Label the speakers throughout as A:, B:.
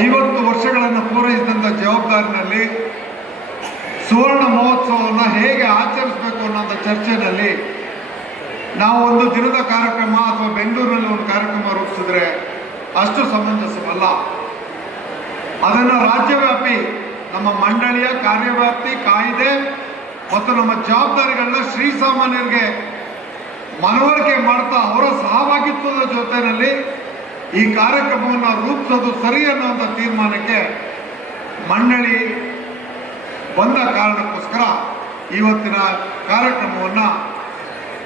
A: ಐವತ್ತು ವರ್ಷಗಳನ್ನು ಪೂರೈಸಿದಂಥ ಜವಾಬ್ದಾರಿನಲ್ಲಿ ಸುವರ್ಣ ಮಹೋತ್ಸವವನ್ನು ಹೇಗೆ ಆಚರಿಸಬೇಕು ಅನ್ನೋಂಥ ಚರ್ಚೆನಲ್ಲಿ ನಾವು ಒಂದು ದಿನದ ಕಾರ್ಯಕ್ರಮ ಅಥವಾ ಬೆಂಗಳೂರಿನಲ್ಲಿ ಒಂದು ಕಾರ್ಯಕ್ರಮ ರೂಪಿಸಿದ್ರೆ ಅಷ್ಟು ಸಮಂಜಸವಲ್ಲ. ಅದನ್ನು ರಾಜ್ಯವ್ಯಾಪಿ, ನಮ್ಮ ಮಂಡಳಿಯ ಕಾರ್ಯವ್ಯಾಪ್ತಿ, ಕಾಯ್ದೆ ಮತ್ತು ನಮ್ಮ ಜವಾಬ್ದಾರಿಗಳನ್ನ ಶ್ರೀಸಾಮಾನ್ಯರಿಗೆ ಮನವರಿಕೆ ಮಾಡ್ತಾ ಅವರ ಸಹಭಾಗಿತ್ವದ ಜೊತೆಯಲ್ಲಿ ಈ ಕಾರ್ಯಕ್ರಮವನ್ನು ರೂಪಿಸೋದು ಸರಿ ಅನ್ನುವಂಥ ತೀರ್ಮಾನಕ್ಕೆ ಮಂಡಳಿ ಬಂದ ಕಾರಣಕ್ಕೋಸ್ಕರ ಇವತ್ತಿನ ಕಾರ್ಯಕ್ರಮವನ್ನು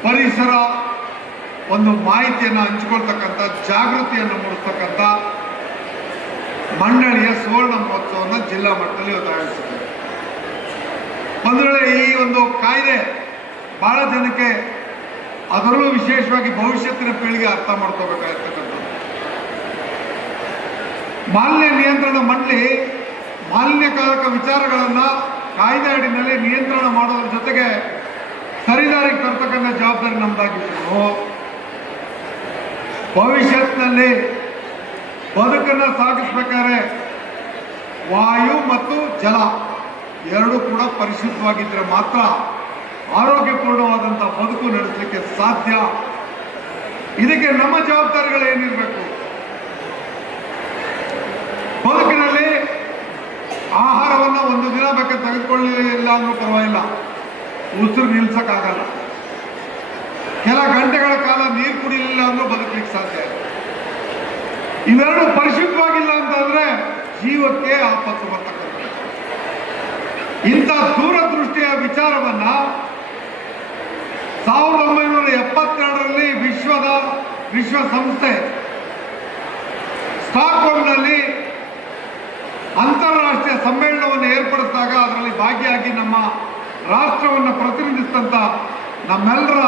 A: ಪರಿಸರ ಒಂದು ಮಾಹಿತಿಯನ್ನು ಹಂಚಿಕೊಳ್ತಕ್ಕಂಥ, ಜಾಗೃತಿಯನ್ನು ಮೂಡಿಸ್ತಕ್ಕಂಥ ಮಂಡಳಿಯ ಸುವರ್ಣ ಮಹೋತ್ಸವವನ್ನು ಜಿಲ್ಲಾ ಮಟ್ಟದಲ್ಲಿ ಇವತ್ತು ವೇಳೆ ಈ ಒಂದು ಕಾಯ್ದೆ ಬಹಳ ಜನಕ್ಕೆ ಅದರಲ್ಲೂ ವಿಶೇಷವಾಗಿ ಭವಿಷ್ಯತ್ತಿನ ಪೀಳಿಗೆ ಅರ್ಥ ಮಾಡ್ಕೋಬೇಕಾಗಿರ್ತಕ್ಕಂಥದ್ದು. ಮಾಲಿನ್ಯ ನಿಯಂತ್ರಣ ಮಂಡಳಿ ಮಾಲಿನ್ಯಕಾರಕ ವಿಚಾರಗಳನ್ನು ಕಾಯ್ದೆ ಅಡಿನಲ್ಲಿ ನಿಯಂತ್ರಣ ಮಾಡೋದ್ರ ಜೊತೆಗೆ ಸರಿದಾರಿಗೆ ತರ್ತಕ್ಕಂಥ ಜವಾಬ್ದಾರಿ ನಮ್ಮದಾಗಿತ್ತು ಭವಿಷ್ಯತ್ನಲ್ಲಿ ಬದುಕನ್ನು ಸಾಗಿಸ್ಬೇಕಾದ್ರೆ ವಾಯು ಮತ್ತು ಜಲ ಎರಡೂ ಕೂಡ ಪರಿಶುದ್ಧವಾಗಿದ್ದರೆ ಮಾತ್ರ ಆರೋಗ್ಯಪೂರ್ಣವಾದಂಥ ಬದುಕು ನಡೆಸಲಿಕ್ಕೆ ಸಾಧ್ಯ. ಇದಕ್ಕೆ ನಮ್ಮ ಜವಾಬ್ದಾರಿಗಳು ಏನಿರಬೇಕು ಇಲ್ಲ ಅಂದ್ರೂ ಪರವಾಗಿಲ್ಲ. ಉಸಿರು ನಿಲ್ಸಕ್ಕಾಗಲ್ಲ. ಕೆಲ ಗಂಟೆಗಳ ಕಾಲ ನೀರು ಕುಡಿಲಿಲ್ಲ ಅಂದ್ರೂ ಬದುಕಲಿಕ್ಕೆ ಸಾಧ್ಯ. ಇವೆರಡು ಪರಿಶುದ್ಧವಾಗಿಲ್ಲ ಅಂತಂದ್ರೆ ಜೀವಕ್ಕೆ ಆಪತ್ತು ಬರ್ತಕ್ಕಂಥ ಇಂಥ ದೂರದೃಷ್ಟಿಯ ವಿಚಾರವನ್ನ ಸಾವಿರದ ಒಂಬೈನೂರ ಎಪ್ಪತ್ತೆರಡರಲ್ಲಿ ವಿಶ್ವದ ವಿಶ್ವಸಂಸ್ಥೆ ಸ್ಟಾಕ್ಹೋಮ್ನಲ್ಲಿ ಪ್ರತಿನಿಧಿಸಿದಂಥ ನಮ್ಮೆಲ್ಲರ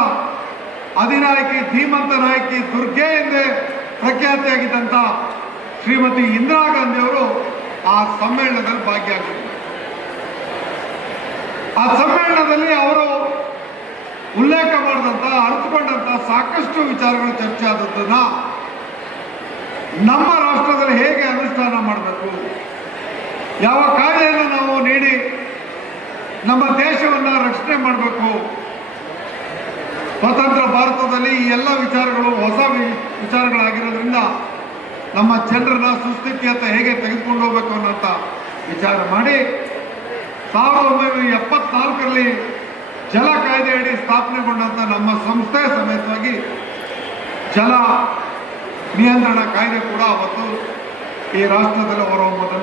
A: ಅಧಿನಾಯಕಿ ಧೀಮಂತ ನಾಯಕಿ ದುರ್ಗೆ ಎಂದೇ ಪ್ರಖ್ಯಾತಿಯಾಗಿದ್ದಂಥ ಶ್ರೀಮತಿ ಇಂದಿರಾ ಗಾಂಧಿ ಅವರು ಆ ಸಮ್ಮೇಳನದಲ್ಲಿ ಭಾಗಿಯಾಗಿದ್ದರು. ಆ ಸಮ್ಮೇಳನದಲ್ಲಿ ಅವರು ಉಲ್ಲೇಖ ಮಾಡಿದಂಥ ಅರ್ಥಕೊಂಡಂಥ ಸಾಕಷ್ಟು ವಿಚಾರಗಳು ಚರ್ಚೆ ಆದದ್ದನ್ನ ನಮ್ಮ ರಾಷ್ಟ್ರದಲ್ಲಿ ಹೇಗೆ ಅನುಷ್ಠಾನ ಮಾಡಬೇಕು, ಯಾವ ಕಾರ್ಯವನ್ನು ನಾವು ನೀಡಿ, ನಮ್ಮ ದೇಶವನ್ನು ನಮ್ಮ ಜನರನ್ನ ಅಂತ ಹೇಗೆ ತೆಗೆದುಕೊಂಡು ಹೋಗ್ಬೇಕು ಅನ್ನೋಂಥ ವಿಚಾರ ಮಾಡಿ ಸಾವಿರದ ಒಂಬೈನೂರ ಎಪ್ಪತ್ನಾಲ್ಕರಲ್ಲಿ ಜಲ ಕಾಯ್ದೆಯಡಿ ಸ್ಥಾಪನೆಗೊಂಡಂಥ ನಮ್ಮ ಸಂಸ್ಥೆ ಸಮೇತವಾಗಿ ಜಲ ನಿಯಂತ್ರಣ ಕಾಯ್ದೆ ಕೂಡ ಅವತ್ತು ಈ ರಾಷ್ಟ್ರದಲ್ಲಿ ಹೊರಹೊಮ್ಮಲು